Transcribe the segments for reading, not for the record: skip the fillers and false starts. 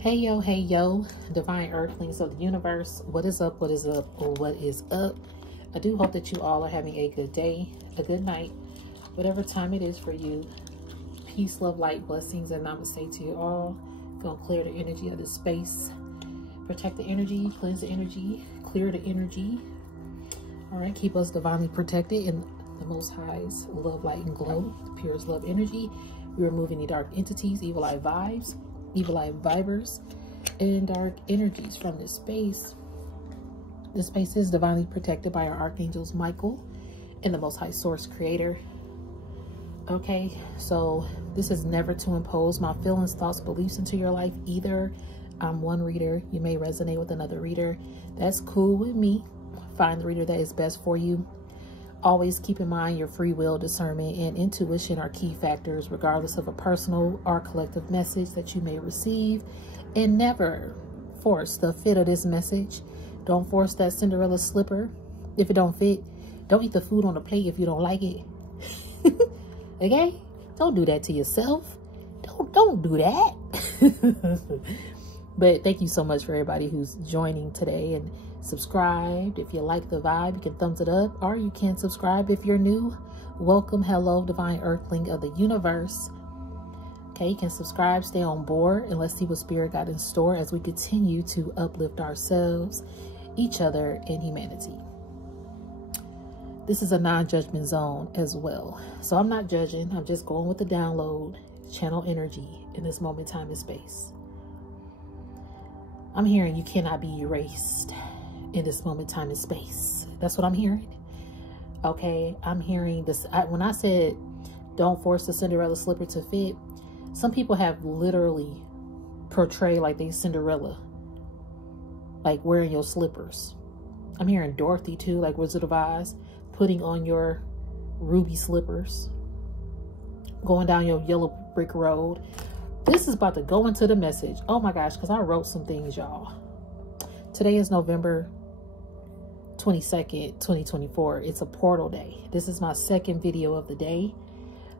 Hey yo, divine earthlings of the universe. What is up, what is up, or what is up? I do hope that you all are having a good day, a good night, whatever time it is for you. Peace, love, light, blessings, and namaste to you all. Gonna clear the energy of this space, protect the energy, cleanse the energy, clear the energy. All right, keep us divinely protected in the Most High's love, light, and glow, the purest love energy. We remove any dark entities, evil eye vibes, evil eye vibers, and dark energies from this space. This space is divinely protected by our archangels Michael and the Most High Source Creator. Okay, so this is never to impose my feelings, thoughts, beliefs into your life either. I'm one reader. You may resonate with another reader. That's cool with me. Find the reader that is best for you. Always keep in mind your free will, discernment, and intuition are key factors, regardless of a personal or collective message that you may receive. And never force the fit of this message. Don't force that Cinderella slipper. If it don't fit, don't eat the food on the plate if you don't like it. Okay? Don't do that to yourself. Don't do that. But thank you so much for everybody who's joining today and subscribed. If you like the vibe, you can thumbs it up, or you can subscribe if you're new. Welcome, hello, divine earthling of the universe. Okay, you can subscribe, stay on board, and let's see what spirit got in store as we continue to uplift ourselves, each other, and humanity. This is a non-judgment zone as well. So I'm not judging. I'm just going with the download, channel energy in this moment, time, and space. I'm hearing you cannot be erased in this moment, time, and space. That's what I'm hearing. Okay, I'm hearing this. When I said don't force the Cinderella slipper to fit, some people have literally portrayed like they Cinderella, like wearing your slippers. I'm hearing Dorothy too, like Wizard of Oz, putting on your ruby slippers, going down your yellow brick road. This is about to go into the message. Oh my gosh, because I wrote some things, y'all. Today is November 22nd, 2024. It's a portal day. This is my second video of the day.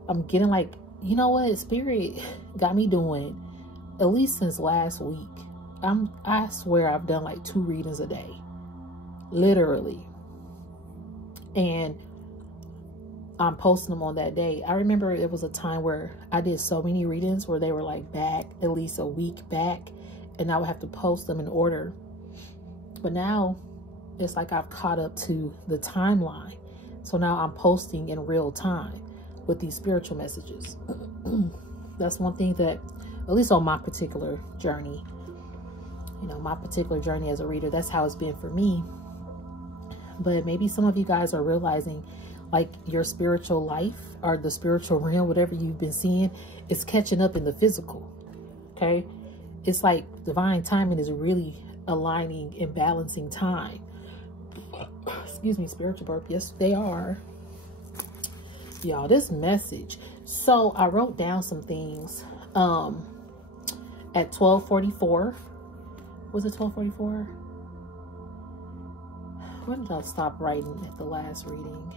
I'm getting like, you know what? Spirit got me doing, at least since last week. I swear I've done like 2 readings a day. Literally. And I'm posting them on that day. I remember it was a time where I did so many readings where they were like back at least a week back, and I would have to post them in order. But now it's like I've caught up to the timeline. So now I'm posting in real time with these spiritual messages. That's one thing that, at least on my particular journey, you know, my particular journey as a reader, that's how it's been for me. But maybe some of you guys are realizing like your spiritual life or the spiritual realm, whatever you've been seeing, is catching up in the physical. Okay. It's like divine timing is really aligning and balancing time. Excuse me, spiritual burp. Yes, they are. Y'all, this message. So I wrote down some things at 12:44. Was it 12:44? When did I stop writing at the last reading?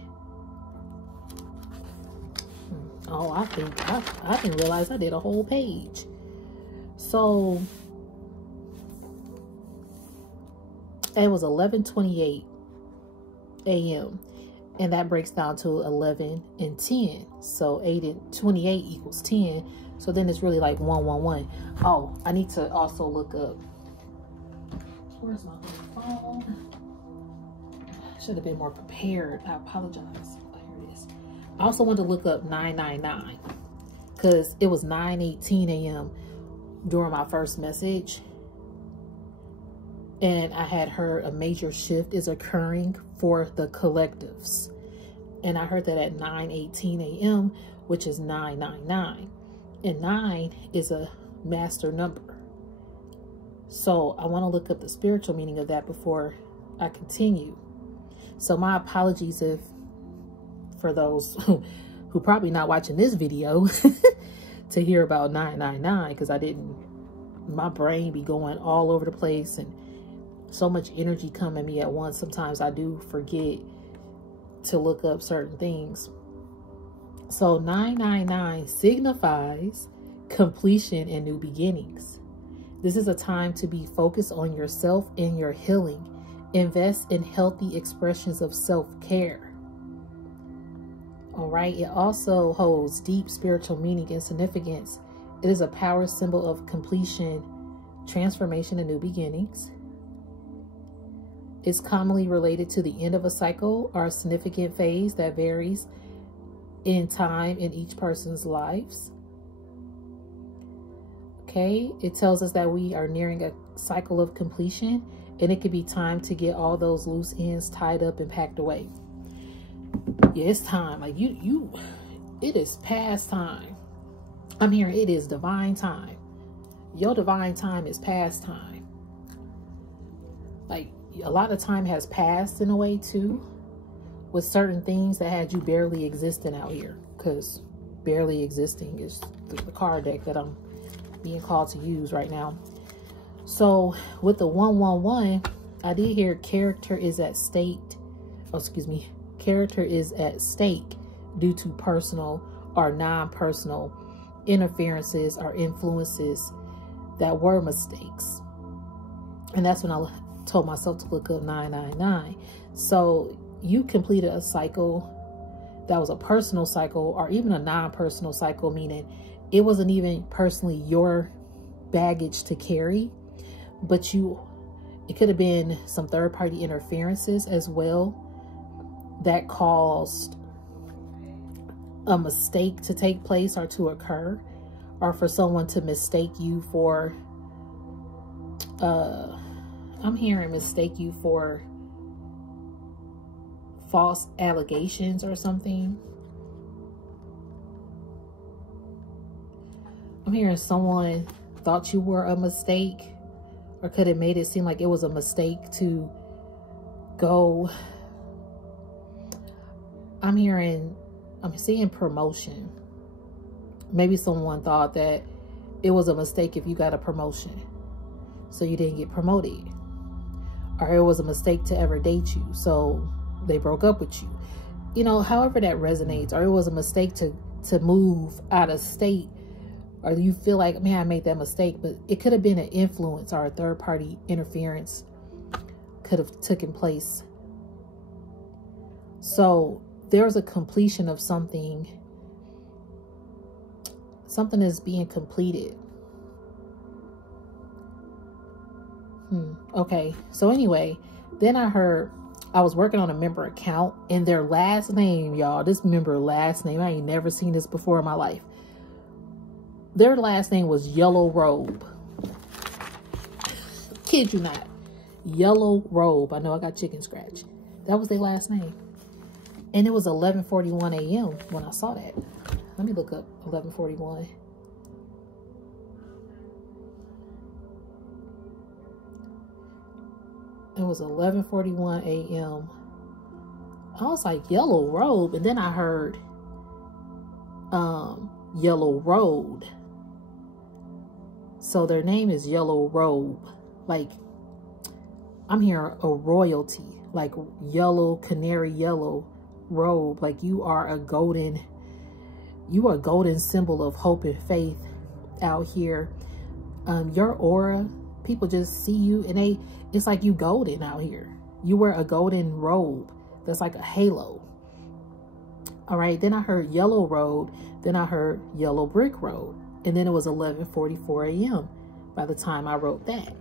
Oh, I didn't realize I did a whole page. So it was 11:28 a.m. and that breaks down to 11 and 10. So 8 and 28 equals 10. So then it's really like 111. Oh, I need to also look up. Where's my phone? Should have been more prepared. I apologize. Here it is. I also wanted to look up 999 because it was 9:18 a.m. during my first message. And I had heard a major shift is occurring for the collectives. And I heard that at 9:18 a.m., which is 999. And 9 is a master number. So I want to look up the spiritual meaning of that before I continue. So my apologies if for those who probably not watching this video to hear about 999, because my brain be going all over the place and so much energy come at me at once. Sometimes I do forget to look up certain things. So 999 signifies completion and new beginnings. This is a time to be focused on yourself and your healing. Invest in healthy expressions of self-care. All right. It also holds deep spiritual meaning and significance. It is a power symbol of completion, transformation, and new beginnings. It's commonly related to the end of a cycle or a significant phase that varies in time in each person's lives. Okay, it tells us that we are nearing a cycle of completion, and it could be time to get all those loose ends tied up and packed away. Yeah, it's time. Like it is past time. I'm hearing it is divine time. Your divine time is past time. Like a lot of time has passed in a way too, with certain things that had you barely existing out here. Because barely existing is the card deck that I'm being called to use right now. So with the 111, I did hear character is at stake. Oh, excuse me. Character is at stake due to personal or non-personal interferences or influences that were mistakes. And that's when I told myself to look up 999. So you completed a cycle that was a personal cycle or even a non-personal cycle, meaning it wasn't even personally your baggage to carry, but it could have been some third-party interferences as well that caused a mistake to take place or to occur, or for someone to mistake you for, I'm hearing mistake you for false allegations or something. I'm hearing someone thought you were a mistake or could have made it seem like it was a mistake to go. I'm seeing promotion. Maybe someone thought that it was a mistake if you got a promotion, so you didn't get promoted. Or it was a mistake to ever date you, so they broke up with you. You know, however that resonates. Or it was a mistake to move out of state, or you feel like, man, I made that mistake. But it could have been an influence or a third-party interference could have taken place. So there's a completion of something. Something is being completed. Okay. So anyway, then I was working on a member account, and their last name, y'all, this member last name, I ain't never seen this before in my life. Their last name was Yellow Robe. Kid you not. Yellow Robe. I know I got chicken scratch. That was their last name. And it was 11:41 a.m. when I saw that. Let me look up 11:41. It was 11:41 a.m. I was like, Yellow Robe. And then I heard Yellow Road. So their name is Yellow Robe. Like, I'm hearing a royalty. Like yellow, canary yellow robe. Like you are a golden symbol of hope and faith out here. Your aura, people just see you and it's like you golden out here. You wear a golden robe that's like a halo. All right, then I heard Yellow Road, then I heard Yellow Brick Road, and then it was 11:44 a.m. by the time I wrote that.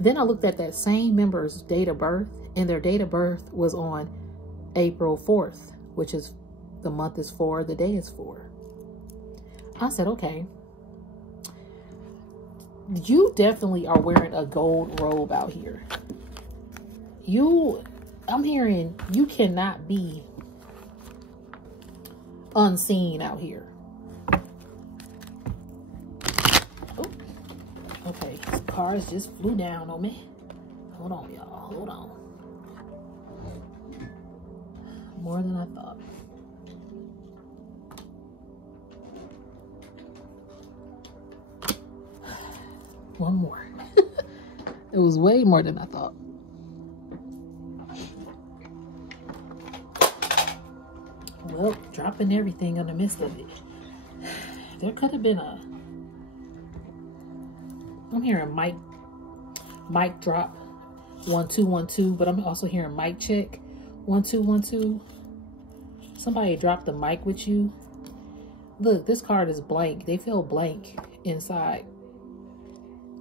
Then I looked at that same member's date of birth, and their date of birth was on April 4th, which is, the month is 4, the day is 4. I said, okay, you definitely are wearing a gold robe out here. I'm hearing you cannot be unseen out here. Oh, okay, these cars just flew down on me. Hold on, y'all, hold on. More than I thought. One more. It was way more than I thought. Well, dropping everything in the midst of it. There could have been I'm hearing mic drop 1 2 1 2, but I'm also hearing mic check 1 2 1 2. Somebody dropped the mic with you. Look, this card is blank. They feel blank inside.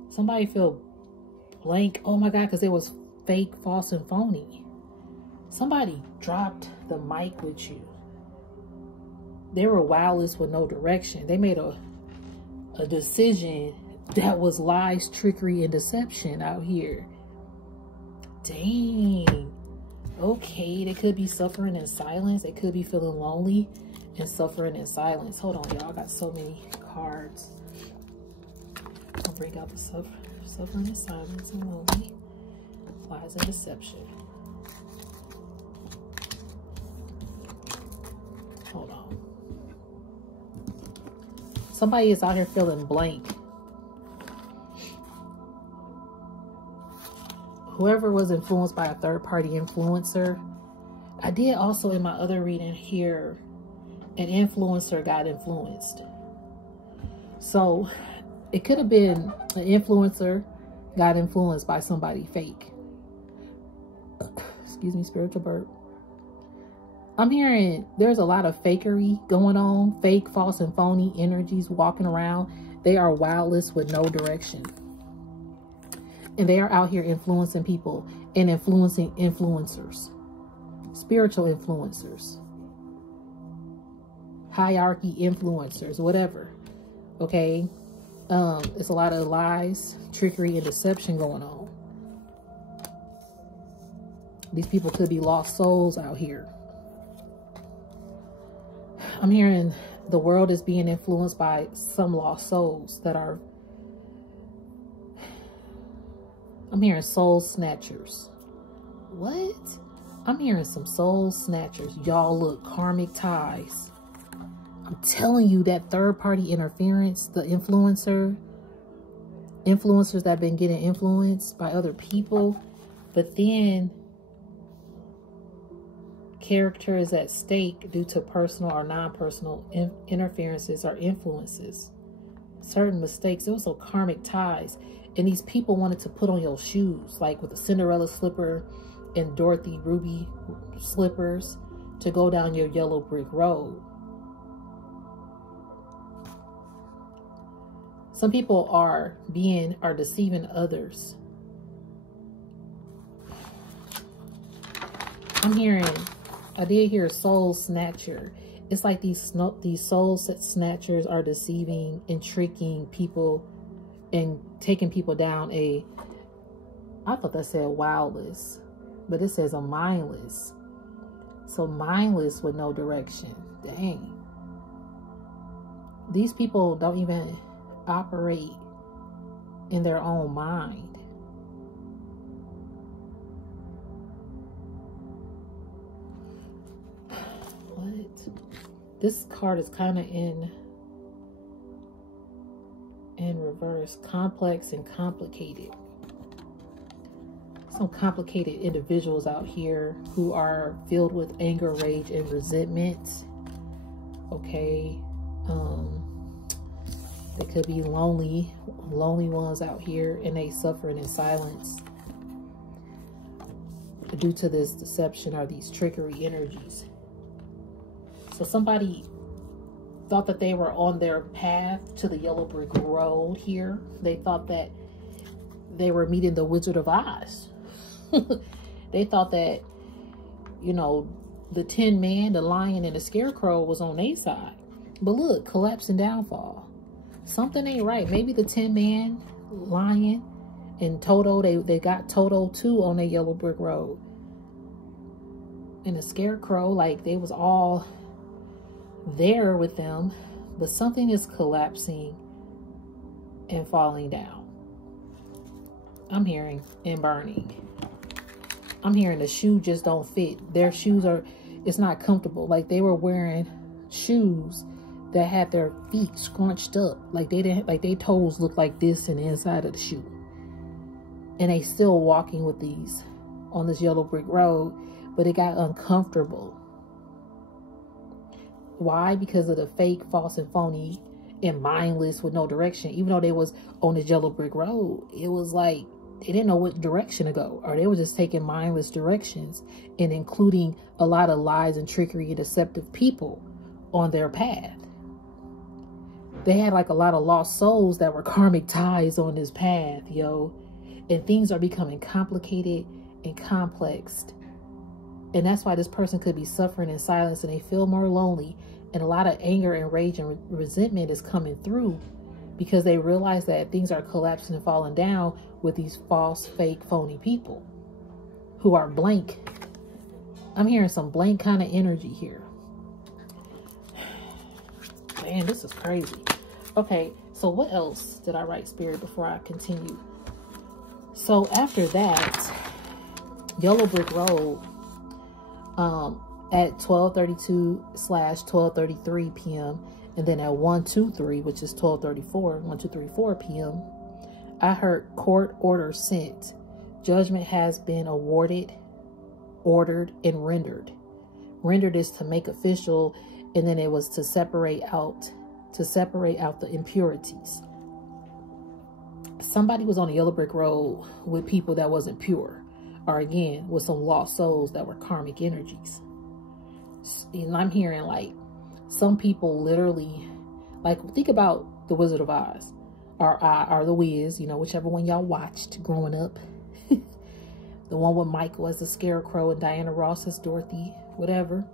Somebody feel blank. Oh my God, because it was fake, false, and phony. Somebody dropped the mic with you. They were wildless with no direction. They made a decision that was lies, trickery, and deception out here. Dang. Okay, they could be suffering in silence. They could be feeling lonely and suffering in silence. Hold on, y'all. I got so many cards. I'll bring out the suffering in silence and lonely. Lies and deception. Hold on. Somebody is out here feeling blank. Whoever was influenced by a third-party influencer. I did also in my other reading here, an influencer got influenced. So it could have been an influencer got influenced by somebody fake. Excuse me, spiritual burp. I'm hearing there's a lot of fakery going on. Fake, false, and phony energies walking around. They are wildless with no direction. And they are out here influencing people and influencing influencers. Spiritual influencers. Hierarchy influencers, whatever. Okay? It's a lot of lies, trickery, and deception going on. These people could be lost souls out here. I'm hearing the world is being influenced by some lost souls that are... I'm hearing soul snatchers. What? I'm hearing some soul snatchers. Y'all, look, karmic ties. I'm telling you that third-party interference, the influencers that have been getting influenced by other people, but then character is at stake due to personal or non-personal interferences or influences. Certain mistakes. There was also karmic ties. And these people wanted to put on your shoes, like with the Cinderella slipper and Dorothy Ruby slippers, to go down your yellow brick road. Some people are deceiving others. I did hear soul snatcher. It's like these soul snatchers are deceiving and tricking people and taking people down I thought that said wildless, but it says a mindless. So mindless with no direction. Dang. These people don't even operate in their own mind. What? This card is kind of in reverse. Complex and complicated. Some complicated individuals out here who are filled with anger, rage, and resentment. Okay. They could be lonely ones out here, and they suffering in silence due to this deception or these trickery energies. So somebody thought that they were on their path to the yellow brick road here. They thought that they were meeting the Wizard of Oz. They thought that, you know, the Tin Man, the Lion, and the Scarecrow was on their side. But look, collapse and downfall. Something ain't right. Maybe the Tin Man, Lion, and Toto, they got Toto too on their yellow brick road. And the Scarecrow, like, they was all there with them, but something is collapsing and falling down. I'm hearing and burning. I'm hearing the shoe just don't fit. Their shoes it's not comfortable. Like they were wearing shoes that had their feet scrunched up. Like their toes looked like this in the inside of the shoe. And they still walking with these on this yellow brick road, but it got uncomfortable. Why? Because of the fake, false, and phony and mindless with no direction. Even though they was on this yellow brick road, it was like they didn't know what direction to go, or they were just taking mindless directions and including a lot of lies and trickery and deceptive people on their path. They had like a lot of lost souls that were karmic ties on this path, yo. And things are becoming complicated and complex. And that's why this person could be suffering in silence and they feel more lonely. And a lot of anger and rage and resentment is coming through because they realize that things are collapsing and falling down with these false, fake, phony people who are blank. I'm hearing some blank kind of energy here. Man, this is crazy. Okay, so what else did I write, Spirit, before I continue? So after that, Yellow Brick Road, at 12:32/12:33 p.m. and then at 1:23, which is 12:34 p.m. I heard court order sent. Judgment has been awarded, ordered, and rendered. Rendered is to make official, and then it was to separate out the impurities. Somebody was on a yellow brick road with people that wasn't pure, or again, with some lost souls that were karmic energies. And I'm hearing like some people literally, like, think about the Wizard of Oz, or the Wiz, you know, whichever one y'all watched growing up. The one with Michael as the Scarecrow and Diana Ross as Dorothy, whatever.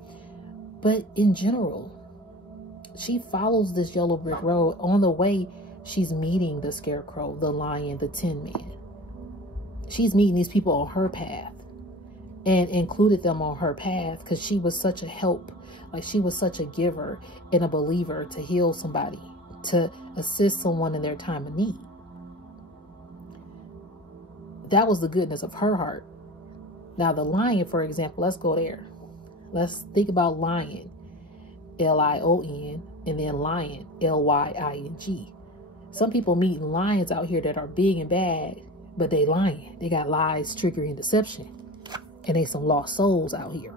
But in general, she follows this yellow brick road. On the way, she's meeting the Scarecrow, the Lion, the Tin Man. She's meeting these people on her path and included them on her path because she was such a help. Like, she was such a giver and a believer to heal somebody, to assist someone in their time of need. That was the goodness of her heart. Now, the Lion, for example, let's go there. Let's think about Lion, Lion, and then Lion, Lying. Some people meeting lions out here that are big and bad, but they lying. They got lies, trickery, and deception. And they some lost souls out here.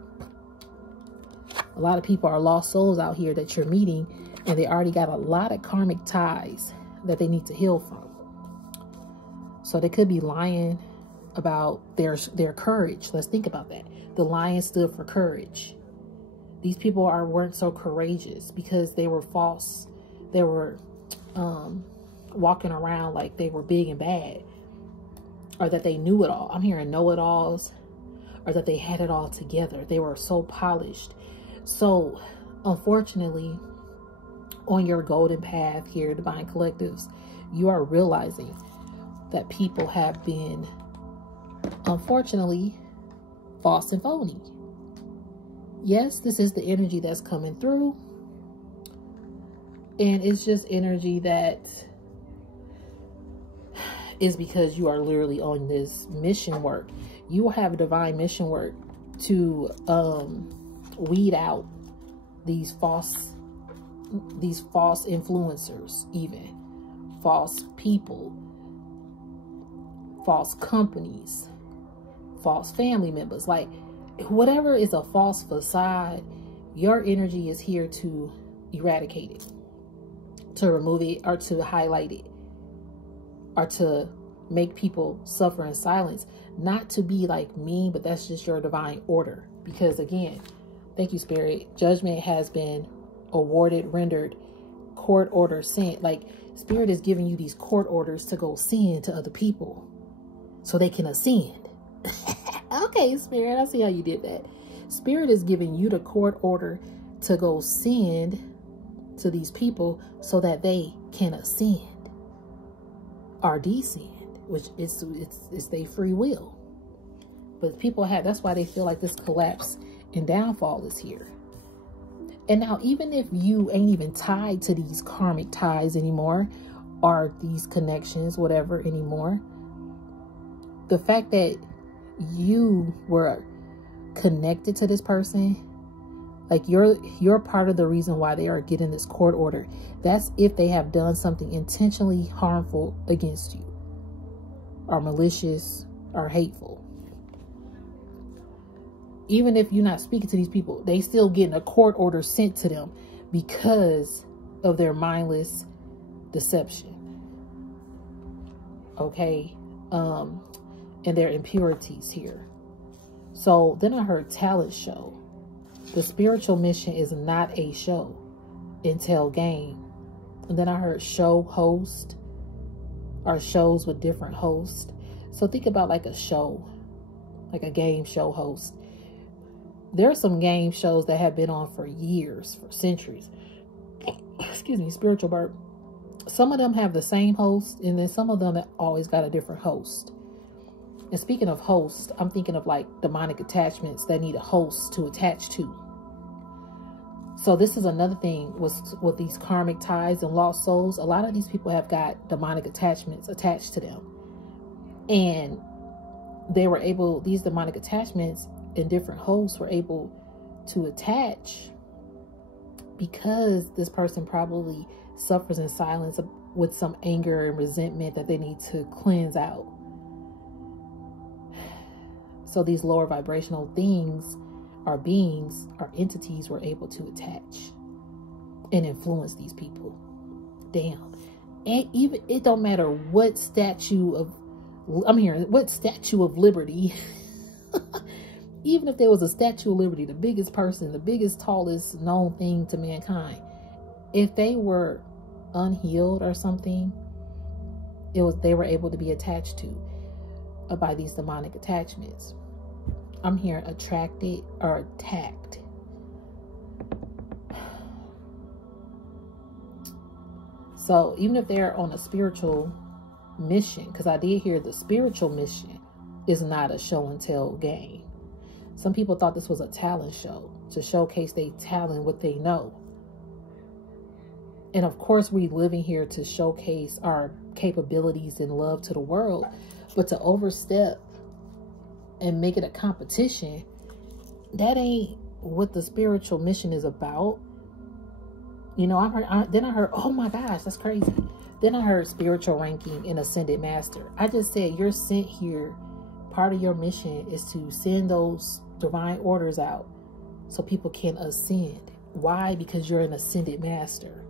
A lot of people are lost souls out here that you're meeting, and they already got a lot of karmic ties that they need to heal from. So they could be lying about their courage. Let's think about that. The lion stood for courage. These people weren't so courageous because they were false. They were walking around like they were big and bad, or that they knew it all. I'm hearing know-it-alls, or that they had it all together. They were so polished. So unfortunately, on your golden path here, Divine Collectives, you are realizing that people have been, unfortunately, false and phony. Yes, this is the energy that's coming through. And it's just energy that is because you are literally on this mission work. You will have divine mission work to weed out these false influencers, even false people, false companies, false family members. Like, whatever is a false facade, your energy is here to eradicate it, to remove it, or to highlight it, or to make people suffer in silence. Not to be like mean, but that's just your divine order. Because again, thank you, Spirit, judgment has been awarded, rendered, court order sent. Like, Spirit is giving you these court orders to go send to other people so they can ascend. Okay, Spirit, I see how you did that. Spirit is giving you the court order to go send to these people so that they can ascend or descend, which it's their free will. But people have, that's why they feel like this collapse and downfall is here. And now, even if you ain't even tied to these karmic ties anymore, or these connections, whatever, anymore, the fact that you were connected to this person, like you're part of the reason why they are getting this court order. That's if they have done something intentionally harmful against you, or malicious, or hateful. Even if you're not speaking to these people, they still getting a court order sent to them because of their mindless deception. Okay. And their impurities here. So then I heard talent show. The spiritual mission is not a show. Entail game. And then I heard show host, or shows with different hosts. So think about like a show, like a game show host. There are some game shows that have been on for years, for centuries. Excuse me, spiritual burp. Some of them have the same host, and then some of them have always got a different host. And speaking of hosts, I'm thinking of like demonic attachments that need a host to attach to. So this is another thing with these karmic ties and lost souls. A lot of these people have got demonic attachments attached to them. And they were able, these demonic attachments and different hosts were able to attach because this person probably suffers in silence with some anger and resentment that they need to cleanse out. So these lower vibrational things, our beings, our entities were able to attach and influence these people. Damn. And even, it don't matter what statue of, I'm hearing, what statue of liberty, even if there was a statue of liberty, the biggest person, the biggest, tallest known thing to mankind, if they were unhealed or something, they were able to be attached to by these demonic attachments. I'm hearing attracted or attacked. So even if they're on a spiritual mission, because I did hear the spiritual mission is not a show and tell game. Some people thought this was a talent show to showcase their talent, what they know. And of course, we living here to showcase our capabilities and love to the world, but to overstep and make it a competition, that ain't what the spiritual mission is about. You know, then I heard, oh my gosh, that's crazy. Then I heard spiritual ranking and ascended master. I just said you're sent here. Part of your mission is to send those divine orders out so people can ascend. Why? Because you're an ascended master.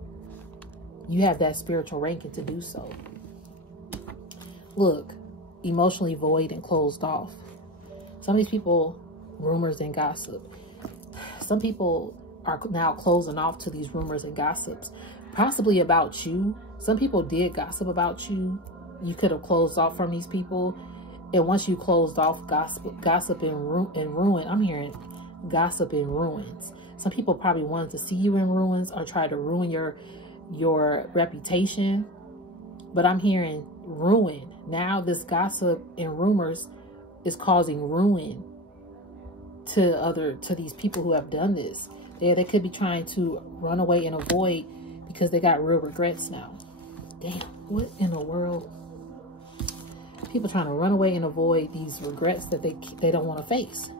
You have that spiritual ranking to do so. Look, emotionally void and closed off. Some of these people, rumors and gossip. Some people are now closing off to these rumors and gossips, possibly about you. Some people did gossip about you. You could have closed off from these people. And once you closed off, gossip and ruin. I'm hearing gossip and ruins. Some people probably wanted to see you in ruins or try to ruin your reputation. But I'm hearing ruin. Now this gossip and rumors is causing ruin to these people who have done this. They could be trying to run away and avoid because they got real regrets now. Damn, what in the world? People trying to run away and avoid these regrets that they don't want to face.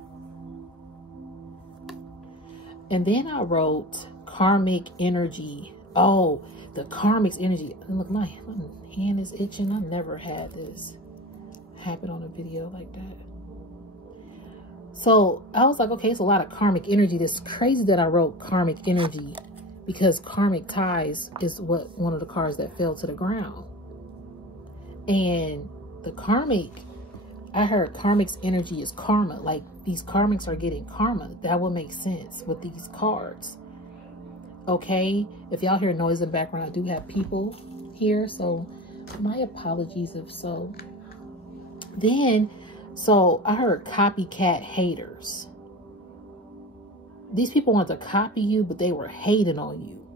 And then I wrote karmic energy. Oh, the karmic energy. Look, my hand is itching. I never had this happen on a video like that. So I was like, okay, it's a lot of karmic energy. It's crazy that I wrote karmic energy because karmic ties is one of the cards that fell to the ground. And the karmic, I heard karmic's energy is karma. Like these karmics are getting karma. That would make sense with these cards. Okay, if y'all hear noise in the background, I do have people here, so my apologies if so. Then, so I heard copycat haters. These people want to copy you, but they were hating on you.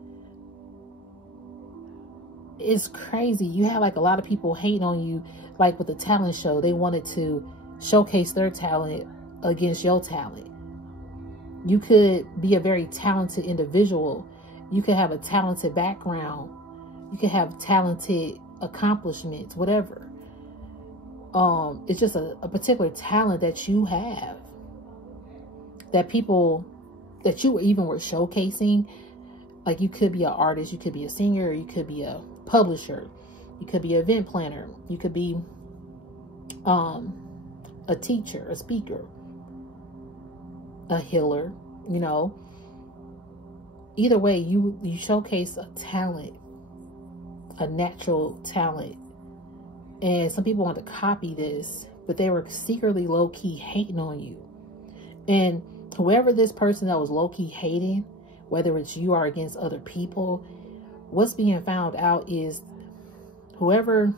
It's crazy. You have like a lot of people hating on you, like with the talent show. They wanted to showcase their talent against your talent. You could be a very talented individual. You could have a talented background. You could have talented accomplishments, whatever. It's just a particular talent that you have that people that you even were showcasing. Like you could be an artist, you could be a singer, you could be a publisher, you could be an event planner, you could be a teacher, a speaker, a healer, you know. Either way, you showcase a talent a natural talent. And some people want to copy this, but they were secretly low-key hating on you. And whoever this person that was low-key hating, whether it's you or against other people, what's being found out is whoever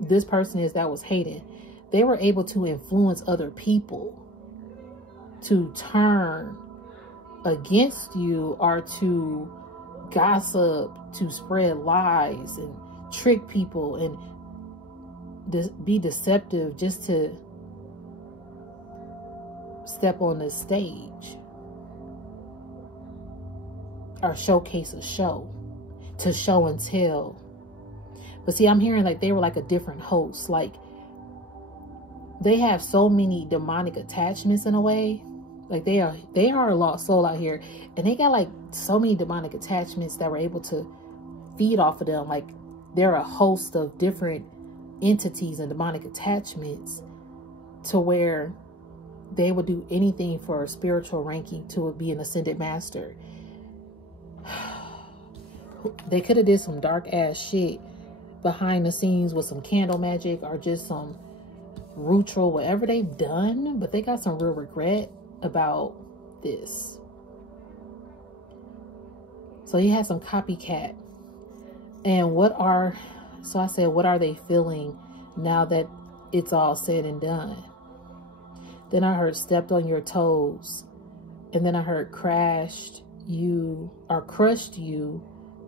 this person is that was hating, they were able to influence other people to turn against you or to gossip, to spread lies and trick people and be deceptive just to step on the stage or showcase a show, to show and tell. But see, I'm hearing like they were like a different host. Like they have so many demonic attachments in a way. Like they are a lost soul out here, and they got like so many demonic attachments that were able to feed off of them. Like they're a host of different entities and demonic attachments to where they would do anything for a spiritual ranking to be an ascended master. They could have did some dark ass shit behind the scenes with some candle magic or just some ritual, whatever they've done, but they got some real regret about this. So he had some copycat. And so I said, what are they feeling now that it's all said and done? Then I heard stepped on your toes. And then I heard crushed you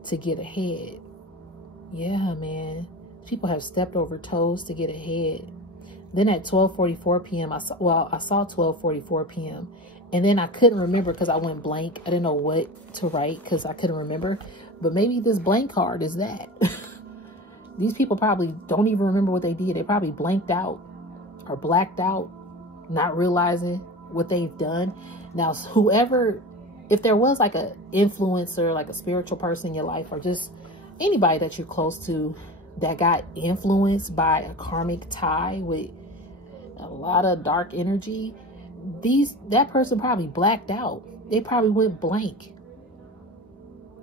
to get ahead. Yeah, man. People have stepped over toes to get ahead. Then at 12:44 p.m., I saw 12:44 p.m. And then I couldn't remember because I went blank. I didn't know what to write because I couldn't remember. But maybe this blank card is that. These people probably don't even remember what they did. They probably blanked out or blacked out, not realizing what they've done. Now, whoever, if there was like a influencer, like a spiritual person in your life, or just anybody that you're close to that got influenced by a karmic tie with a lot of dark energy, that person probably blacked out. They probably went blank.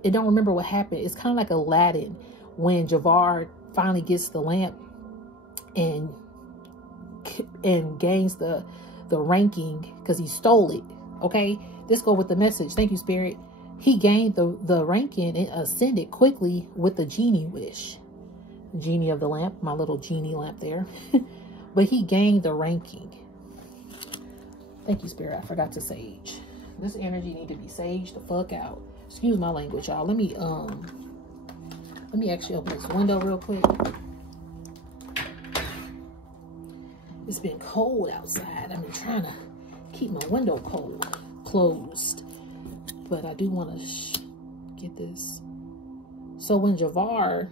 They don't remember what happened. It's kind of like Aladdin when Jafar finally gets the lamp and gains the ranking because he stole it. Okay, let's go with the message. Thank you, Spirit. He gained the ranking and ascended quickly with the genie wish. Genie of the lamp, my little genie lamp there. But he gained the ranking. Thank you, Spirit. I forgot to sage. This energy need to be saged the fuck out. Excuse my language, y'all. Let me actually open this window real quick. It's been cold outside. I've been trying to keep my window closed. But I do want to get this. So when Jafar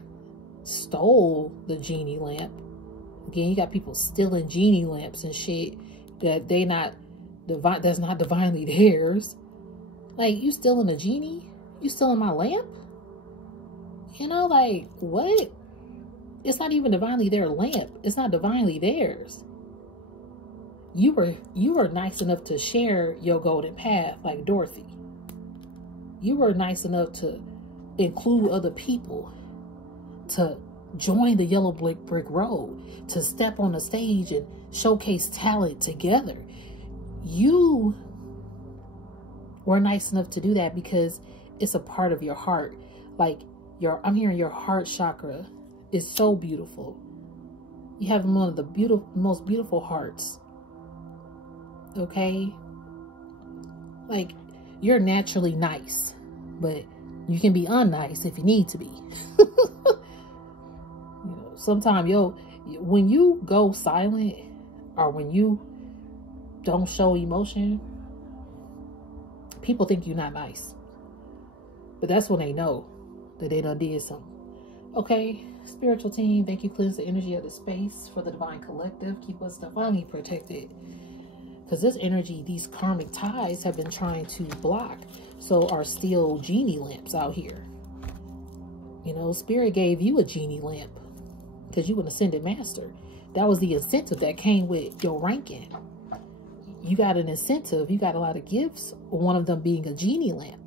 stole the genie lamp, again, you got people stealing genie lamps and shit that that's not divinely theirs. Like, you stealing a genie? You stealing my lamp? You know, like, what? It's not even divinely their lamp. It's not divinely theirs. You were nice enough to share your golden path like Dorothy. You were nice enough to include other people, to join the yellow brick road, to step on the stage and showcase talent together. You were nice enough to do that because it's a part of your heart. Like, I'm hearing your heart chakra is so beautiful. You have one of the most beautiful hearts. Okay? Like, you're naturally nice, but you can be unnice if you need to be. Sometimes when you go silent or when you don't show emotion, people think you're not nice. But that's when they know that they done did something. Okay, spiritual team, thank you. Cleanse the energy of the space for the divine collective. Keep us divinely protected. Because this energy, these karmic ties have been trying to block. So are still genie lamps out here. Spirit gave you a genie lamp because you an ascended master. That was the incentive that came with your ranking. You got an incentive. You got a lot of gifts. One of them being a genie lamp.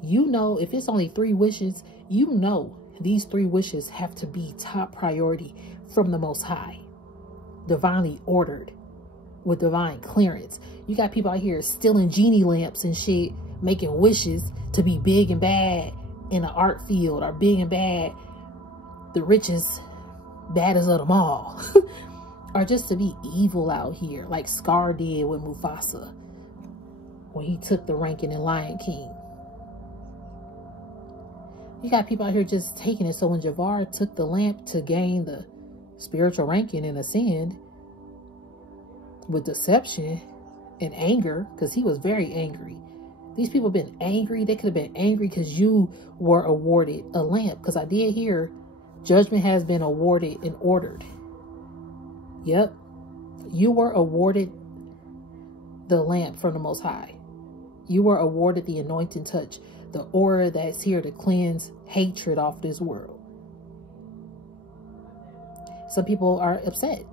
If it's only 3 wishes You know these 3 wishes have to be top priority from the Most High, divinely ordered with divine clearance. You got people out here stealing genie lamps and shit, making wishes to be big and bad in the art field, or big and bad, the richest, baddest of them all. Or just to be evil out here, like Scar did with Mufasa when he took the ranking in Lion King. You got people out here just taking it. So when Jafar took the lamp to gain the spiritual ranking and ascend with deception and anger, because he was very angry. These people have been angry. They could have been angry because you were awarded a lamp. Because I did hear judgment has been awarded and ordered. Yep. You were awarded the lamp from the Most High. You were awarded the anointing touch, the aura that's here to cleanse hatred off this world. Some people are upset.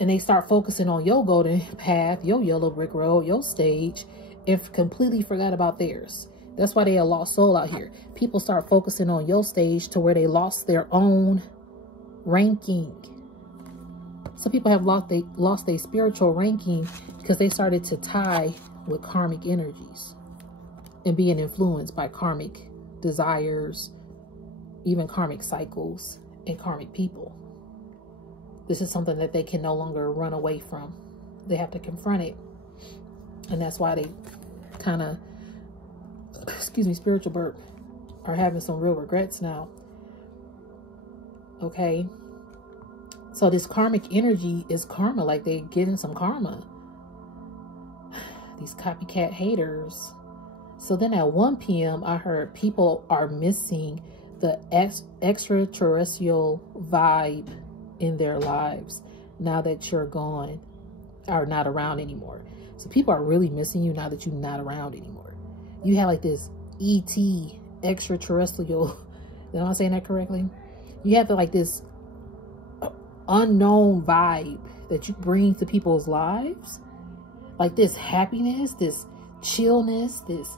And they start focusing on your golden path, your yellow brick road, your stage, and completely forgot about theirs. That's why they a lost soul out here. People start focusing on your stage to where they lost their own ranking. Some people have lost their spiritual ranking because they started to tie with karmic energies and being influenced by karmic desires, even karmic cycles and karmic people. This is something that they can no longer run away from. They have to confront it. And that's why they kind of, spiritual burp, are having some real regrets now. Okay. So this karmic energy is karma, like they getting some karma. These copycat haters. So then at 1 p.m., I heard people are missing the extraterrestrial vibe in their lives now that you're gone, or not around anymore. So people are really missing you now that you're not around anymore. You have like this ET, extraterrestrial, am I saying that correctly? You have like this unknown vibe that you bring to people's lives. Like this happiness, this chillness, this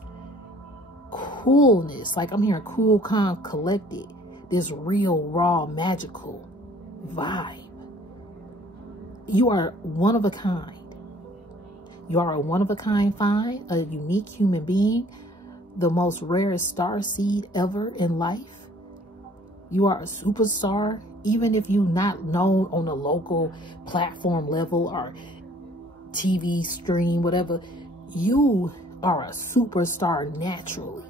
coolness. Like I'm hearing cool, calm, collected. This real, raw, magical vibe. You are one of a kind. You are a one-of-a-kind find, a unique human being, the most rarest star seed ever in life. You are a superstar, even if you're not known on a local platform level or TV stream, whatever. You are a superstar naturally.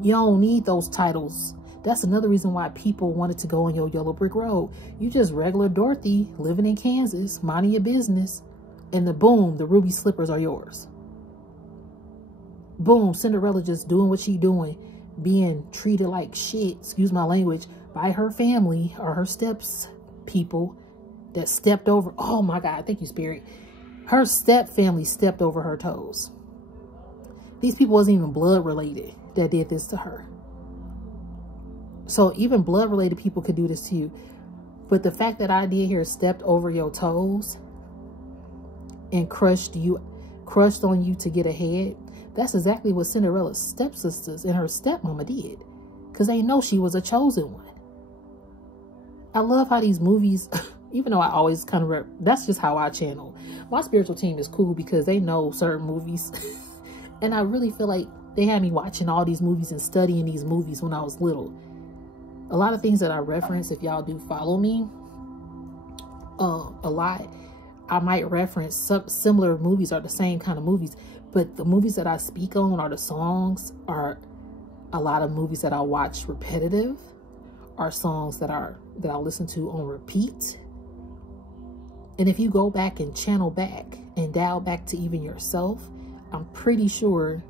You don't need those titles. That's another reason why people wanted to go on your yellow brick road. You just regular Dorothy living in Kansas, minding your business. And the boom, the ruby slippers are yours. Boom, Cinderella just doing what she doing, being treated like shit, excuse my language, by her family or her steps people that stepped over. Oh my God, thank you, Spirit. Her step family stepped over her toes. These people wasn't even blood related that did this to her. So even blood related people could do this to you. But the fact that I did here stepped over your toes and crushed on you to get ahead, that's exactly what Cinderella's stepsisters and her stepmama did, because they know she was a chosen one. I love how these movies, even though I always kind of that's just how I channel. My spiritual team is cool because they know certain movies and I really feel like they had me watching all these movies and studying these movies when I was little. A lot of things that I reference, if y'all do follow me a lot, I might reference some similar movies or the same kind of movies, but the movies that I speak on or the songs are a lot of movies that I watch repetitive, or songs that I listen to on repeat. And if you go back and channel back and dial back to even yourself, I'm pretty sure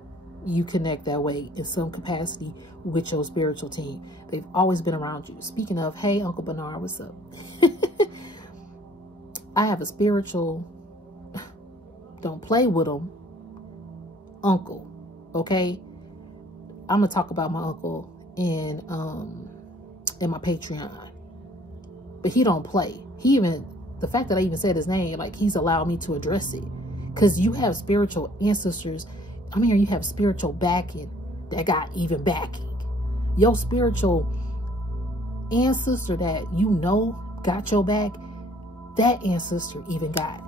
you connect that way in some capacity with your spiritual team. They've always been around you. Speaking of, hey, Uncle Bernard, what's up? I have a spiritual, don't play with them, uncle, okay? I'm going to talk about my uncle in my Patreon. But he don't play. The fact that I even said his name, like he's allowed me to address it. Because you have spiritual ancestors. I'm here, you have spiritual backing that got even backing. Your spiritual ancestor that you know got your back, that ancestor even got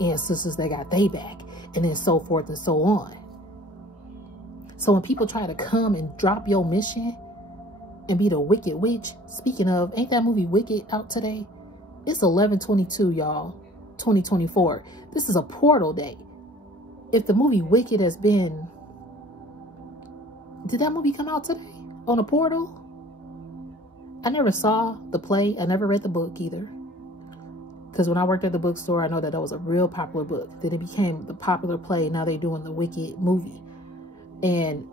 ancestors that got they back, and then so forth and so on. So when people try to come and drop your mission and be the wicked witch, speaking of, ain't that movie Wicked out today? It's 11/22, y'all, 2024. This is a portal day. If the movie Wicked has been, did that movie come out today on a portal? I never saw the play. I never read the book either. Because when I worked at the bookstore, I know that was a real popular book. Then it became the popular play. Now they're doing the Wicked movie. And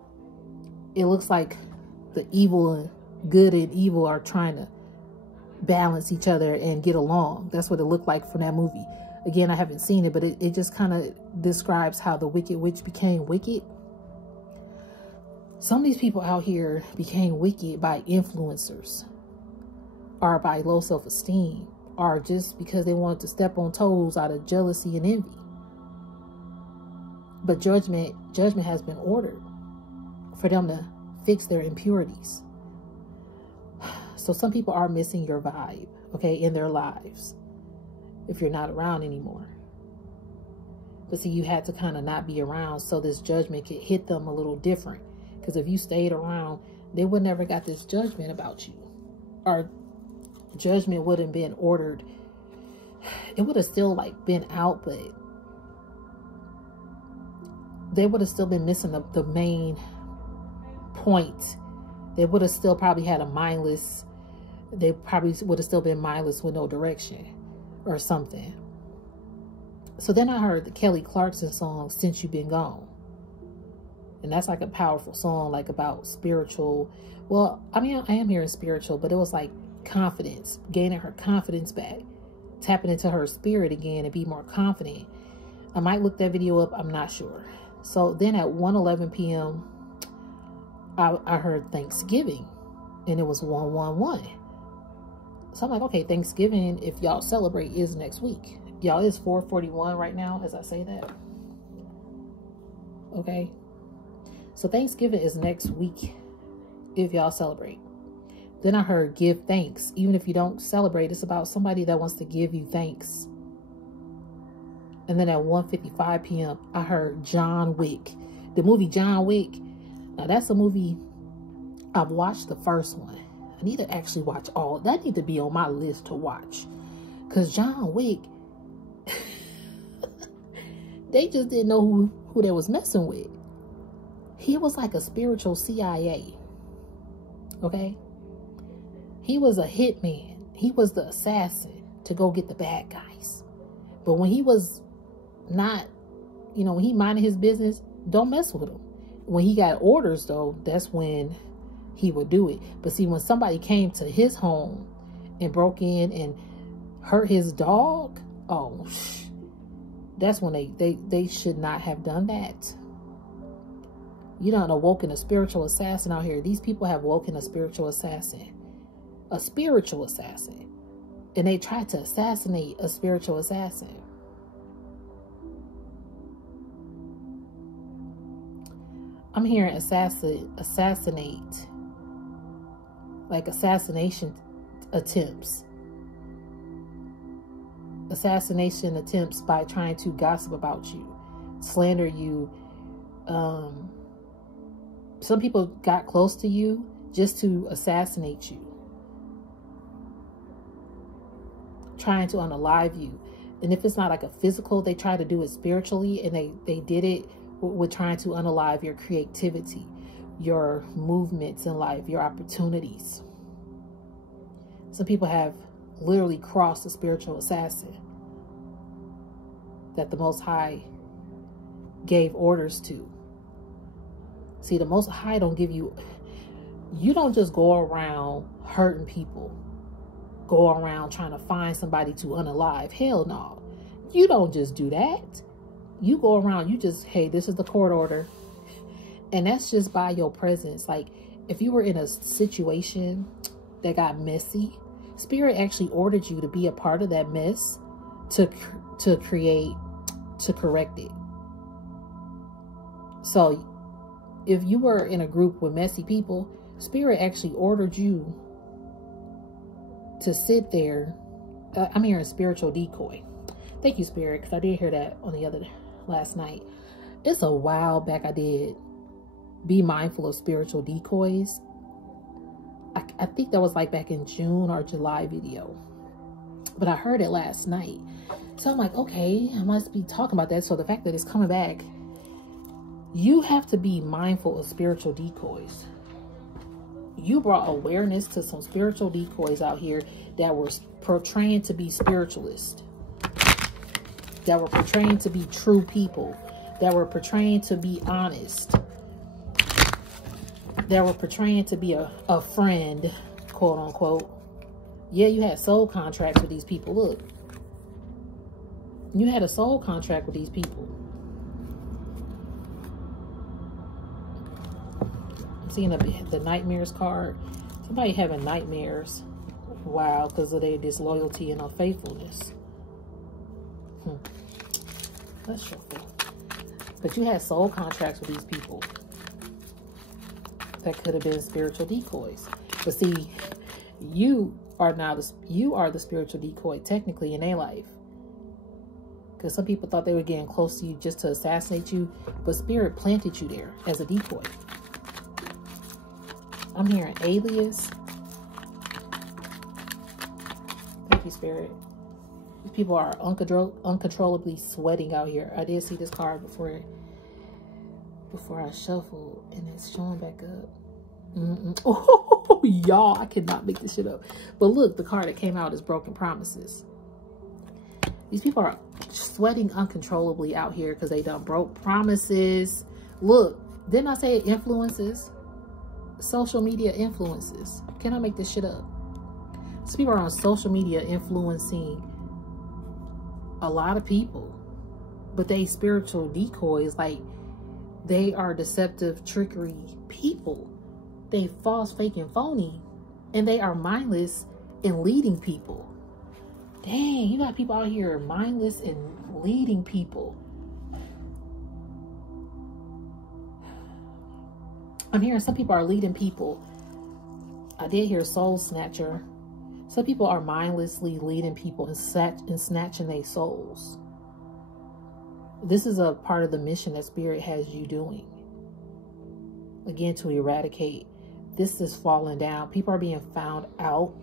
it looks like the evil and good and evil are trying to balance each other and get along. That's what it looked like from that movie. Again, I haven't seen it, but it just kind of describes how the wicked witch became wicked. Some of these people out here became wicked by influencers, or by low self-esteem, or just because they wanted to step on toes out of jealousy and envy. But judgment has been ordered for them to fix their impurities. So some people are missing your vibe, okay, in their lives, if you're not around anymore. But see, you had to kind of not be around so this judgment could hit them a little different. Because if you stayed around, they would never got this judgment about you. Or judgment wouldn't been ordered. It would have still like been out, but they would have still been missing the main point. They would have still probably had a mindless, they probably would have still been mindless with no direction or something. So then I heard the Kelly Clarkson song, Since You've Been Gone. And that's like a powerful song, like about spiritual. Well, I mean, I am hearing spiritual, but it was like confidence, gaining her confidence back, tapping into her spirit again and be more confident. I might look that video up. I'm not sure. So then at 1:11 p.m., I heard Thanksgiving, and it was 111. So I'm like, okay, Thanksgiving, if y'all celebrate, is next week. Y'all, it's 4:41 right now as I say that. Okay. So Thanksgiving is next week if y'all celebrate. Then I heard give thanks. Even if you don't celebrate, it's about somebody that wants to give you thanks. And then at 1:55 p.m., I heard John Wick. The movie John Wick. Now, that's a movie, I've watched the first one. I need to actually watch all. That need to be on my list to watch. Because John Wick, they just didn't know who they was messing with. He was like a spiritual CIA. Okay? He was a hitman. He was the assassin to go get the bad guys. But when he was not, when he minded his business, don't mess with him. When he got orders, though, that's when he would do it. But see, when somebody came to his home and broke in and hurt his dog, oh, that's when they should not have done that. You done awoken a spiritual assassin out here. These people have woken a spiritual assassin. A spiritual assassin. And they tried to assassinate a spiritual assassin. I'm hearing assassinate. Like assassination attempts. Assassination attempts by trying to gossip about you. Slander you. Some people got close to you just to assassinate you. Trying to unalive you. And if it's not like a physical, they try to do it spiritually, and they did it with trying to unalive your creativity, your movements in life, your opportunities. Some people have literally crossed a spiritual assassin that the Most High gave orders to. See, the Most High don't give you don't just go around hurting people. Go around trying to find somebody to unalive. Hell no. You don't just do that. You go around, you just, hey, this is the court order. And that's just by your presence. Like, if you were in a situation that got messy, Spirit actually ordered you to be a part of that mess to correct it. So if you were in a group with messy people, Spirit actually ordered you to sit there. I'm hearing spiritual decoy. Thank you, Spirit, because I did hear that on the last night. It's a while back I did be mindful of spiritual decoys. I think that was like back in June or July video. But I heard it last night. So I'm like, okay, I must be talking about that. So the fact that it's coming back, you have to be mindful of spiritual decoys. You brought awareness to some spiritual decoys out here that were portraying to be spiritualists, that were portraying to be true people, that were portraying to be honest, that were portraying to be a friend, quote unquote. Yeah, you had soul contracts with these people. Look, you had a soul contract with these people. I'm seeing the nightmares card. Somebody having nightmares. Wow, because of their disloyalty and unfaithfulness. That's shuffle. But you had soul contracts with these people. That could have been spiritual decoys. But see, you are the spiritual decoy technically in their life. Because some people thought they were getting close to you just to assassinate you, but Spirit planted you there as a decoy. I'm hearing alias. Thank you, Spirit. These people are uncontrollably sweating out here. I did see this card before I shuffled, and it's showing back up. Oh, y'all, I cannot make this shit up. But look, the card that came out is broken promises. These people are sweating uncontrollably out here because they done broke promises. Look, didn't I say influences? Social media influences. Can I make this shit up? These people are on social media influencing a lot of people, but they spiritual decoys. Like, they are deceptive, trickery people. They false, fake, and phony, and they are mindless in leading people. Dang, you got people out here mindless and leading people. I'm hearing some people are leading people. I did hear soul snatcher. Some people are mindlessly leading people and snatching their souls. This is a part of the mission that Spirit has you doing. Again, to eradicate. This is falling down. People are being found out.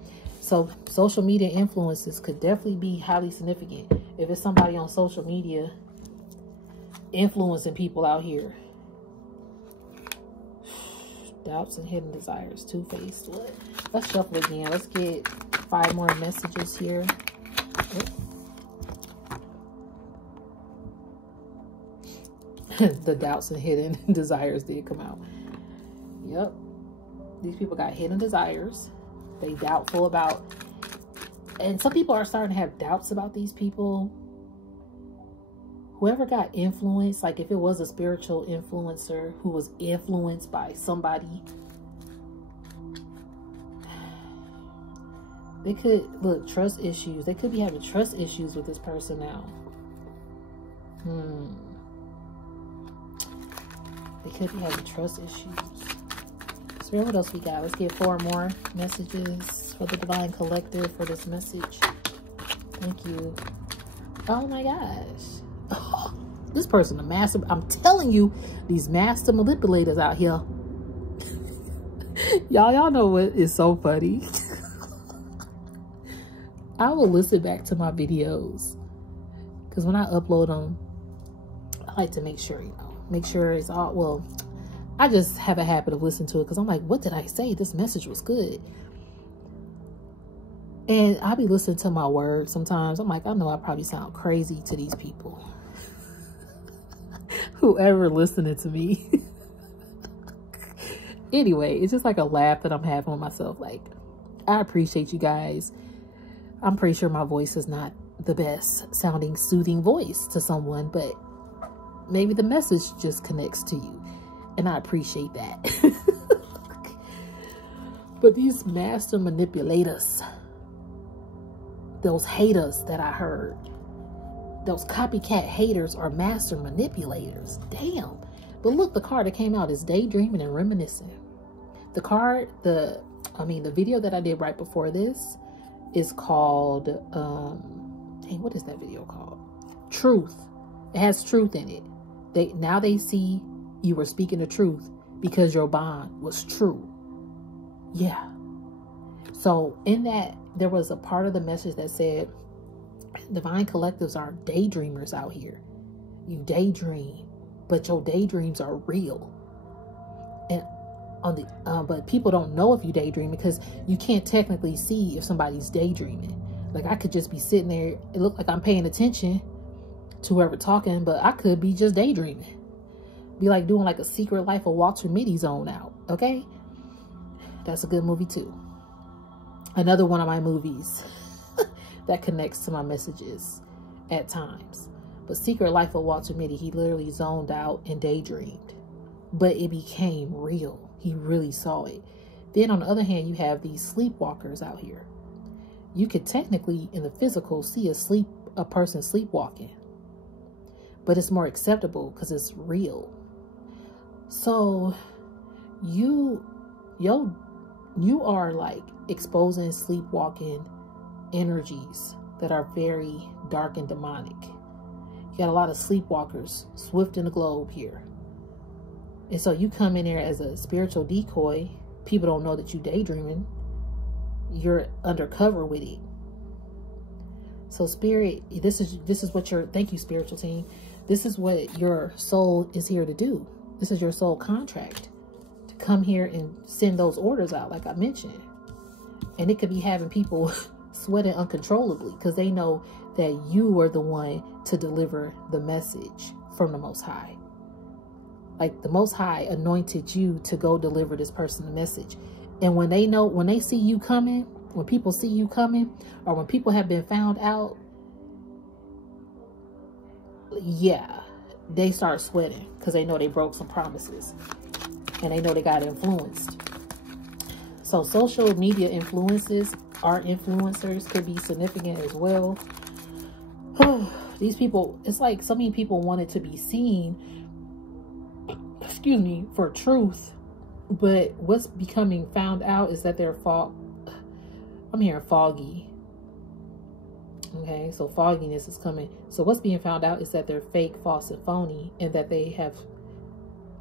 So social media influences could definitely be highly significant. If it's somebody on social media influencing people out here. Doubts and hidden desires. Two-faced. What? Let's shuffle again. Let's get 5 more messages here. The doubts and hidden desires did come out. Yep. These people got hidden desires. They doubtful about, and some people are starting to have doubts about these people. Whoever got influenced, like if it was a spiritual influencer who was influenced by somebody, they could, look, trust issues. They could be having trust issues with this person now. They could be having trust issues. So what else we got? Let's get 4 more messages for the Divine Collective for this message. Thank you. Oh my gosh. Oh, this person, a master. I'm telling you, these master manipulators out here. Y'all know what is so funny? I will listen back to my videos. Because when I upload them, I like to make sure, make sure it's all, well, I just have a habit of listening to it because I'm like, what did I say? This message was good. And I'll be listening to my words sometimes. I'm like, I know I probably sound crazy to these people. Whoever listening to me. Anyway, it's just like a laugh that I'm having with myself. Like, I appreciate you guys. I'm pretty sure my voice is not the best sounding soothing voice to someone, but maybe the message just connects to you. And I appreciate that. But these master manipulators, those haters that I heard, those copycat haters are master manipulators. Damn. But look, the card that came out is daydreaming and reminiscing. The card, the video that I did right before this is called, dang, what is that video called? Truth. It has truth in it. Now they see you were speaking the truth because your bond was true. Yeah. So in that, there was a part of the message that said, divine collectives are daydreamers out here. You daydream, but your daydreams are real. And but people don't know if you daydream because you can't technically see if somebody's daydreaming. Like, I could just be sitting there, it look like I'm paying attention to whoever talking, but I could be just daydreaming. Be like doing like a Secret Life of Walter Mitty zone out. Okay, that's a good movie too. Another one of my movies that connects to my messages at times. But Secret Life of Walter Mitty, he literally zoned out and daydreamed, but it became real. He really saw it. Then on the other hand, you have these sleepwalkers out here. You could technically in the physical see a person sleepwalking, but it's more acceptable because it's real. So you are like exposing sleepwalking energies that are very dark and demonic. You got a lot of sleepwalkers swift in the globe here. And so you come in there as a spiritual decoy. People don't know that you daydreaming. You're undercover with it. So spirit, this is what thank you, spiritual team. This is what your soul is here to do. This is your soul contract, to come here and send those orders out, like I mentioned. And it could be having people sweating uncontrollably because they know that you are the one to deliver the message from the Most High. Like, the Most High anointed you to go deliver this person the message. And when they see you coming, when people see you coming, or when people have been found out, yeah, they start sweating because they know they broke some promises and they know they got influenced. So social media influences, our influencers, could be significant as well. These people, it's like so many people wanted to be seen, excuse me, for truth, but what's becoming found out is that they're I'm hearing foggy. Okay, so fogginess is coming. So what's being found out is that they're fake, false, and phony, and that they have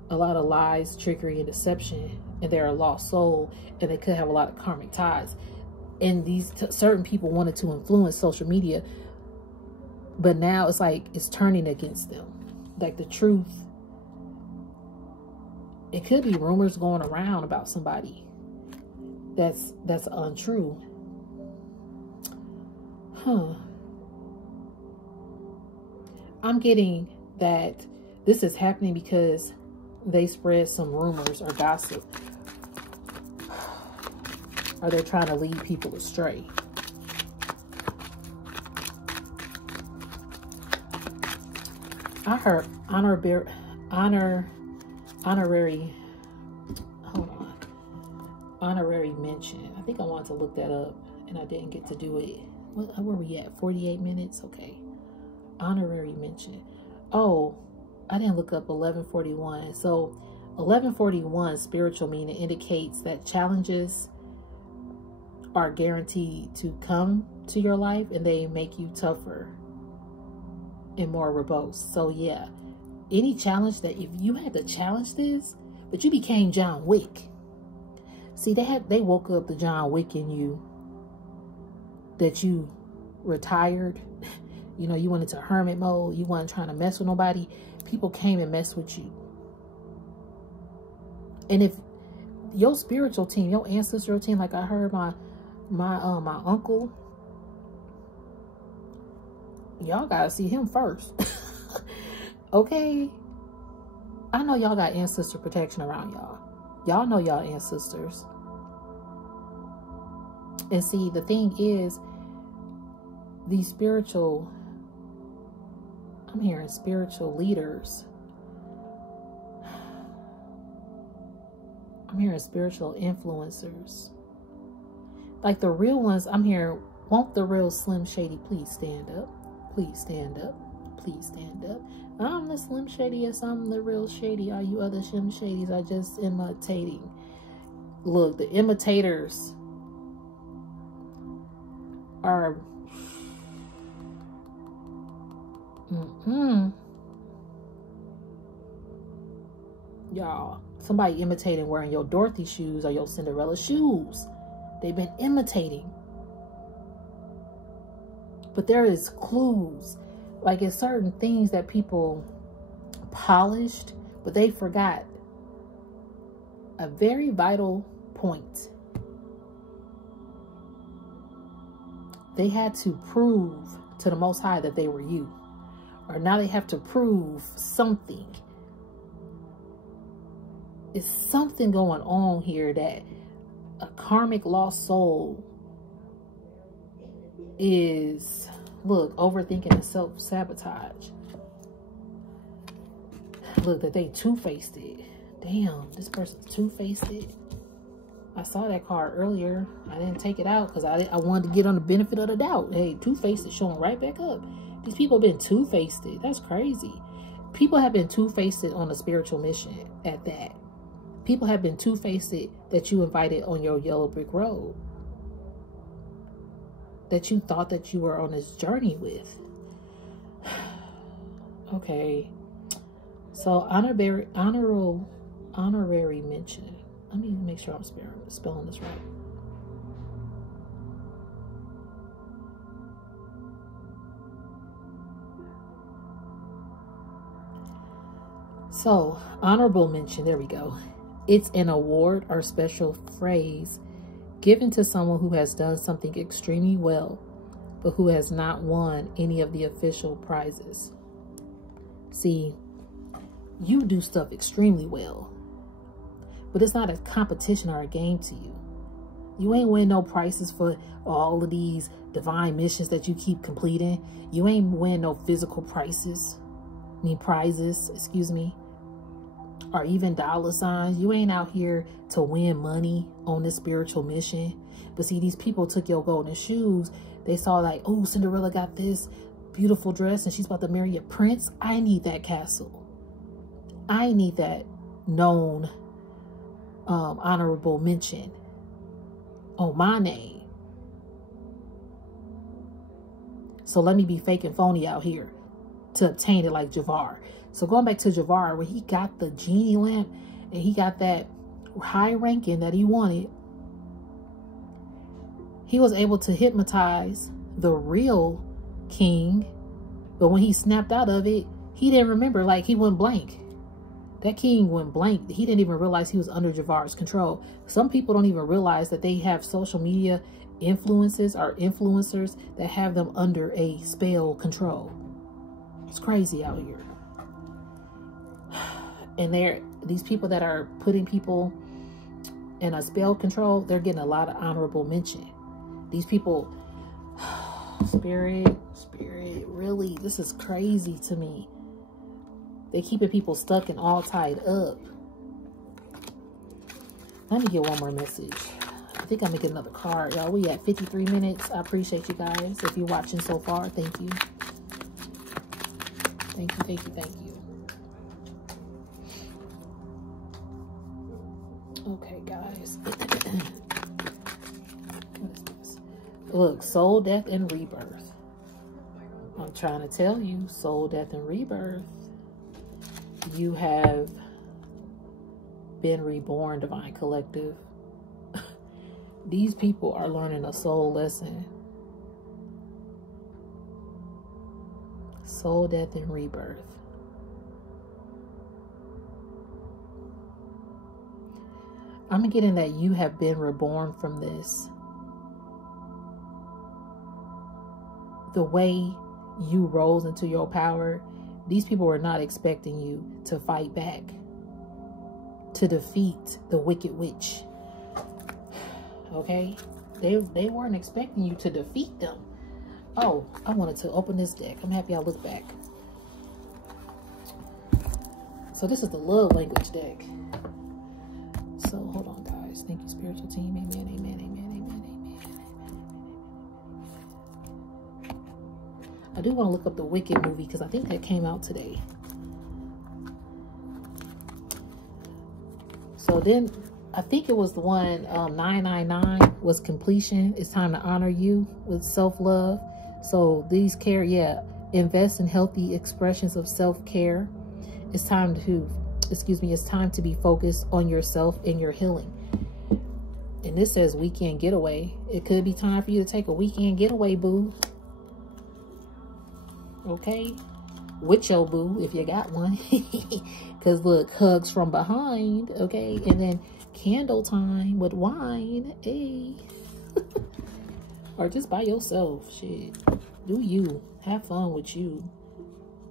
a lot of lies, trickery, and deception, and they're a lost soul, and they could have a lot of karmic ties. And these certain people wanted to influence social media, but now it's like it's turning against them. Like the truth, it could be rumors going around about somebody that's untrue. I'm getting that this is happening because they spread some rumors or gossip, or they're trying to lead people astray. I heard honorary, honorary mention. I think I wanted to look that up and I didn't get to do it. Where we at? 48 minutes? Okay. Honorary mention. Oh, I didn't look up 1141. So 1141 spiritual meaning indicates that challenges are guaranteed to come to your life and they make you tougher and more robust. So yeah, any challenge that if you had to challenge this, but you became John Wick. See, they woke up the John Wick in you that you retired. You know, you went into hermit mode. You weren't trying to mess with nobody. People came and messed with you. And if your spiritual team, your ancestral team, like I heard my uncle, y'all gotta see him first. Okay? I know y'all got ancestor protection around y'all. Y'all know y'all ancestors. And see, the thing is, these spiritual, I'm hearing spiritual leaders. I'm hearing spiritual influencers. Like the real ones, I'm hearing, won't the real Slim Shady please stand up? Please stand up. Please stand up. I'm the Slim Shady. Yes, I'm the real Shady. All you other Slim Shadys are just imitating. Look, the imitators are y'all, somebody imitating wearing your Dorothy shoes or your Cinderella shoes. They've been imitating. But there is clues. Like, it's certain things that people polished, but they forgot a very vital point. They had to prove to the Most High that they were you. Or now they have to prove something. It's something going on here that a karmic lost soul is, look, overthinking and self-sabotage. Look, that they two-faced it. Damn, this person's two-faced it. I saw that card earlier. I didn't take it out because I wanted to get on the benefit of the doubt. Hey, two-faced it showing right back up. These people have been two-faced it. That's crazy. People have been two-faced it on a spiritual mission at that. People have been two-faced it that you invited on your yellow brick road. That you thought that you were on this journey with. Okay. So honorary mention. Let me make sure I'm spelling this right. So, honorable mention, there we go. It's an award or special phrase given to someone who has done something extremely well, but who has not won any of the official prizes. See, you do stuff extremely well, but it's not a competition or a game to you. You ain't win no prizes for all of these divine missions that you keep completing. You ain't win no physical prizes, excuse me, or even dollar signs. You ain't out here to win money on this spiritual mission. But see, these people took your golden shoes. They saw like, oh, Cinderella got this beautiful dress and she's about to marry a prince. I need that castle. I need that known honorable mention on my name. So let me be fake and phony out here to obtain it like Javar. So going back to Javar, when he got the genie lamp and he got that high ranking that he wanted, he was able to hypnotize the real king. But when he snapped out of it, he didn't remember. Like, he went blank. That king went blank. He didn't even realize he was under Javar's control. Some people don't even realize that they have social media influences or influencers that have them under a spell control. It's crazy out here. And these people that are putting people in a spell control, they're getting a lot of honorable mention. These people, spirit, really, this is crazy to me. They keeping people stuck and all tied up. Let me get one more message. I think I'm gonna get another card, y'all. We at 53 minutes. I appreciate you guys. If you're watching so far, thank you. Thank you, thank you, thank you. Okay, guys. What is this? Look, soul, death, and rebirth. I'm trying to tell you, soul, death, and rebirth. You have been reborn, Divine Collective. These people are learning a soul lesson. Soul, death, and rebirth. I'm getting that you have been reborn from this. The way you rose into your power, these people were not expecting you to fight back, to defeat the wicked witch. Okay? They weren't expecting you to defeat them. Oh, I wanted to open this deck. I'm happy I looked back. So this is the love language deck. So hold on, guys. Thank you, spiritual team. Amen, amen, amen, amen, amen, amen. I do want to look up the Wicked movie because I think that came out today. So then I think it was the one 999 was completion. It's time to honor you with self-love. So these care, yeah, invest in healthy expressions of self-care. It's time to, it's time to be focused on yourself and your healing. And this says weekend getaway. It could be time for you to take a weekend getaway, boo. Okay? With your boo, if you got one. Because look, hugs from behind, okay? And then candle time with wine, hey. Or just by yourself, shit. Do you. Have fun with you.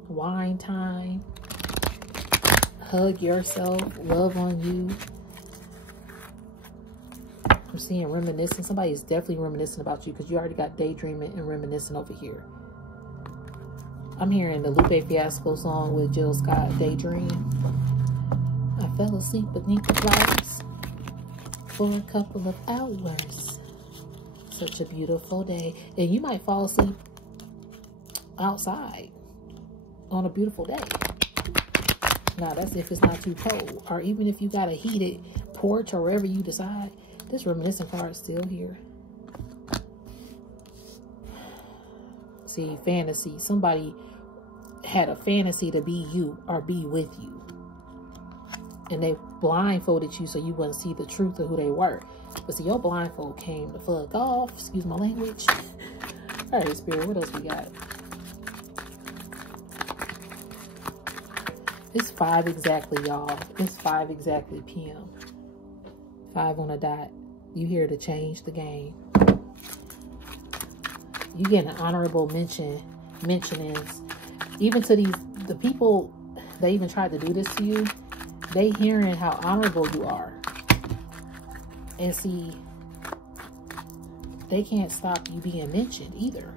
Wine time. Hug yourself. Love on you. I'm seeing reminiscing. Somebody is definitely reminiscing about you because you already got daydreaming and reminiscing over here. I'm hearing the Lupe Fiasco song with Jill Scott, Daydream. I fell asleep beneath the clouds for a couple of hours. Such a beautiful day. And you might fall asleep outside on a beautiful day. Now, that's if it's not too cold. Or even if you got a heated porch or wherever you decide. This reminiscent card is still here. See, fantasy. Somebody had a fantasy to be you or be with you. And they blindfolded you so you wouldn't see the truth of who they were. But see, your blindfold came the fuck off. Excuse my language. All right, Spirit, what else we got? It's 5 exactly, y'all. It's 5 exactly p.m. 5 on a dot. You here to change the game. You get an honorable mentionings. Even to the people that even tried to do this to you, they hearing how honorable you are. And see, they can't stop you being mentioned either.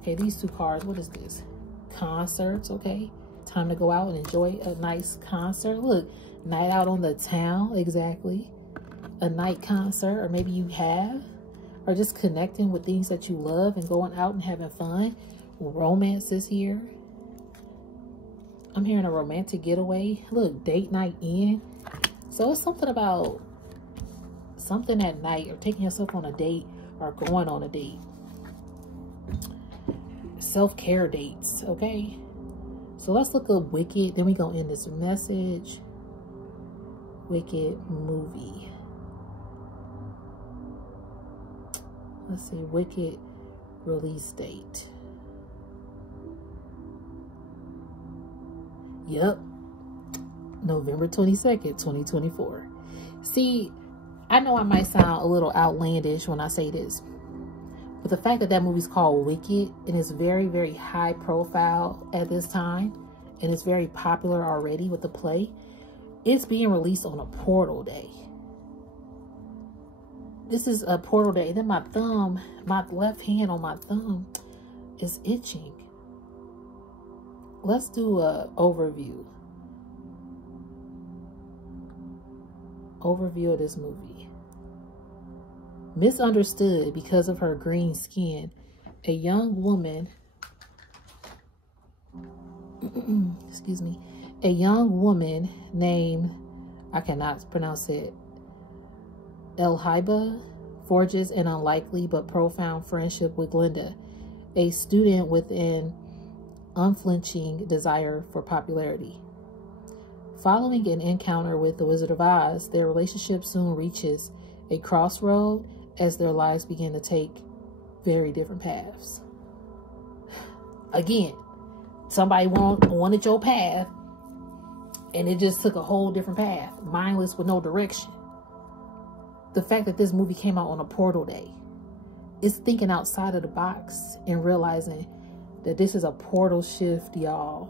Okay, these 2 cards, what is this? Concerts, okay. Time to go out and enjoy a nice concert. Look, night out on the town, exactly. A night concert, or maybe you have. Or just connecting with things that you love and going out and having fun. Romance is here. I'm hearing a romantic getaway. Look, date night in. So it's something about something at night or taking yourself on a date or going on a date. Self-care dates, okay? So let's look up Wicked. Then we gonna end this message. Wicked movie. Let's see, Wicked release date. Yep. November 22nd, 2024. See, I know I might sound a little outlandish when I say this, but the fact that that movie's called Wicked and it's very, very high profile at this time, and it's very popular already with the play, it's being released on a portal day. This is a portal day. Then my thumb, my left hand on my thumb is itching. Let's do a overview. Overview of this movie. Misunderstood because of her green skin, a young woman, excuse me, a young woman named, I cannot pronounce it, Elhaiba, forges an unlikely but profound friendship with Glinda, a student with an unflinching desire for popularity. Following an encounter with the Wizard of Oz, their relationship soon reaches a crossroad as their lives begin to take very different paths. Again, somebody wanted your path, and it just took a whole different path, mindless with no direction. The fact that this movie came out on a portal day is thinking outside of the box and realizing that this is a portal shift, y'all.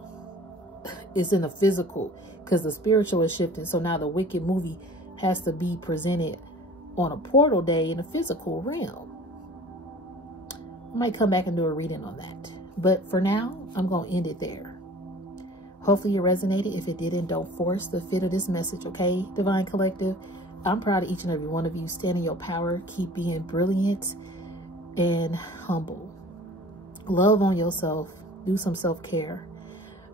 It's in the physical because the spiritual is shifting. So now the Wicked movie has to be presented on a portal day in a physical realm. I might come back and do a reading on that. But for now, I'm going to end it there. Hopefully it resonated. If it didn't, don't force the fit of this message, okay, Divine Collective? I'm proud of each and every one of you. Stand in your power. Keep being brilliant and humble. Love on yourself. Do some self-care.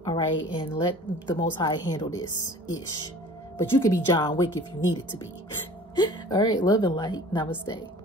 All right? And let the Most High handle this ish. But you could be John Wick if you need it to be. All right, love and light. Namaste.